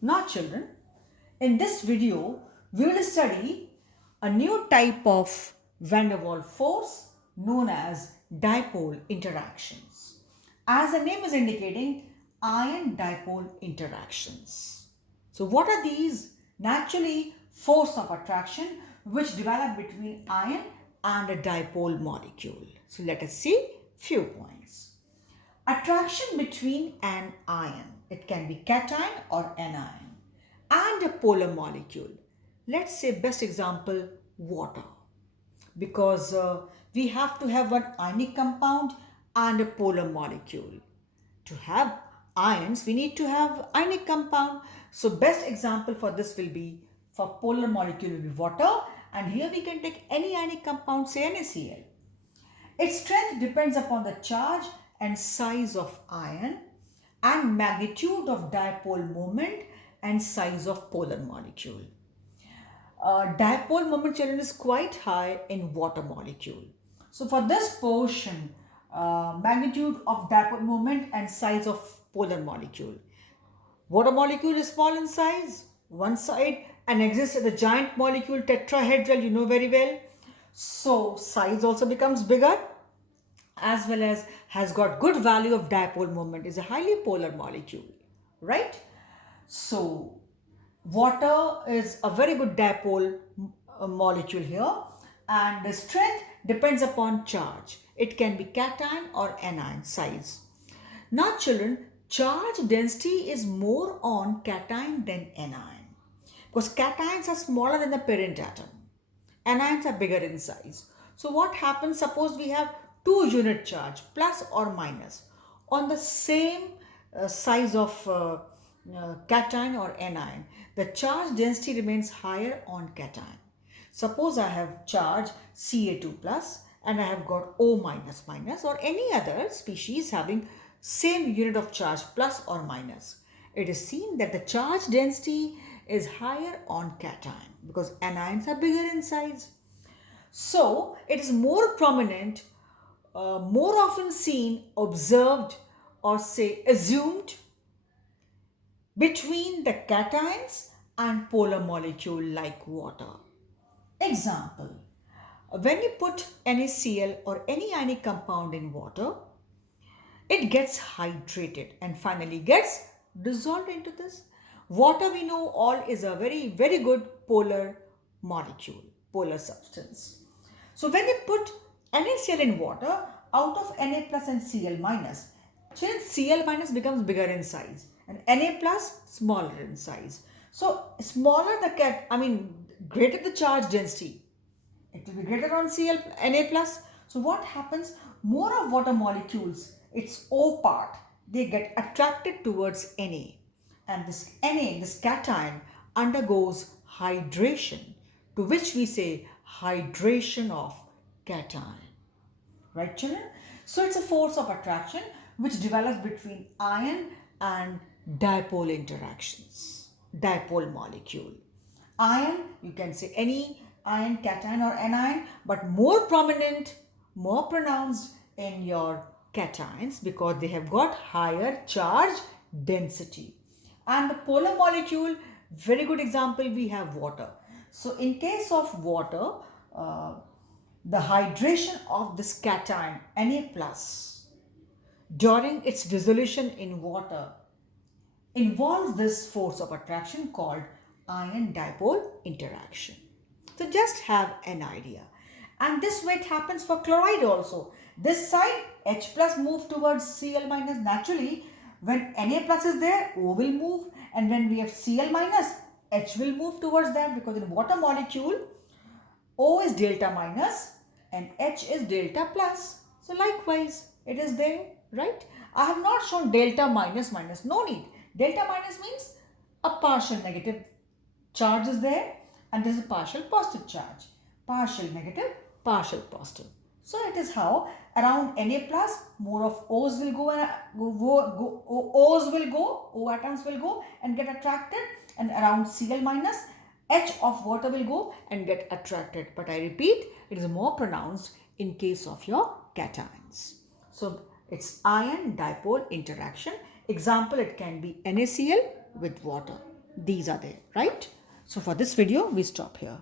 Now children, in this video, we will study a new type of van der Waals force known as dipole interactions. As the name is indicating, ion dipole interactions. So what are these? Naturally, force of attraction which develop between ion and a dipole molecule. So let us see few points. Attraction between an ion, it can be cation or anion, and a polar molecule. Let's say best example, water, because we have to have one ionic compound and a polar molecule. To have ions, we need to have ionic compound. So best example for this will be, for polar molecule will be water, and here we can take any ionic compound, say NaCl. Its strength depends upon the charge and size of ion and magnitude of dipole moment and size of polar molecule. Dipole moment, children, is quite high in water molecule. So for this portion, magnitude of dipole moment and size of polar molecule. Water molecule is small in size, one side, and exists as a giant molecule tetrahedral, you know very well. So size also becomes bigger, as well as has got good value of dipole moment, is a highly polar molecule, right? So water is a very good dipole molecule here, and the strength depends upon charge. It can be cation or anion size. Now children, charge density is more on cation than anion, because cations are smaller than the parent atom. Anions are bigger in size. So what happens, suppose we have two unit charge plus or minus on the same size of cation or anion, the charge density remains higher on cation. Suppose I have charge Ca2 plus and I have got O minus minus, or any other species having same unit of charge plus or minus. It is seen that the charge density is higher on cation because anions are bigger in size. So it is more prominent, more often seen, observed, or say assumed between the cations and polar molecule like water. Example, when you put NaCl or any ionic compound in water, it gets hydrated and finally gets dissolved into this. Water, we know all, is a very, very good polar molecule, polar substance. So when you put NaCl in water, out of Na plus and Cl minus, Cl minus becomes bigger in size and Na plus smaller in size. So smaller the greater the charge density, it will be greater on Cl Na plus. So what happens? More of water molecules, its O part, they get attracted towards Na, and this Na, this cation, undergoes hydration, to which we say hydration of cation. Right, children? So it's a force of attraction which develops between ion and dipole interactions, dipole molecule. Ion, you can say any ion, cation or anion, but more prominent, more pronounced in your cations because they have got higher charge density. And the polar molecule, very good example, we have water. So in case of water, the hydration of this cation Na plus during its dissolution in water involves this force of attraction called ion dipole interaction. So just have an idea. And this way it happens for chloride also. This side H plus move towards Cl minus. Naturally, when Na plus is there, O will move, and when we have Cl minus, H will move towards that, because in water molecule O is delta minus and H is delta plus. So likewise, it is there, right? I have not shown delta minus minus, no need. Delta minus means a partial negative charge is there and there is a partial positive charge. Partial negative, partial positive. So it is how around Na plus more of O's will go and O's will go, O atoms will go and get attracted, and around Cl minus H of water will go and get attracted. But I repeat, it is more pronounced in case of your cations. So it's ion dipole interaction. Example, it can be NaCl with water. these are there, right? So for this video, we stop here.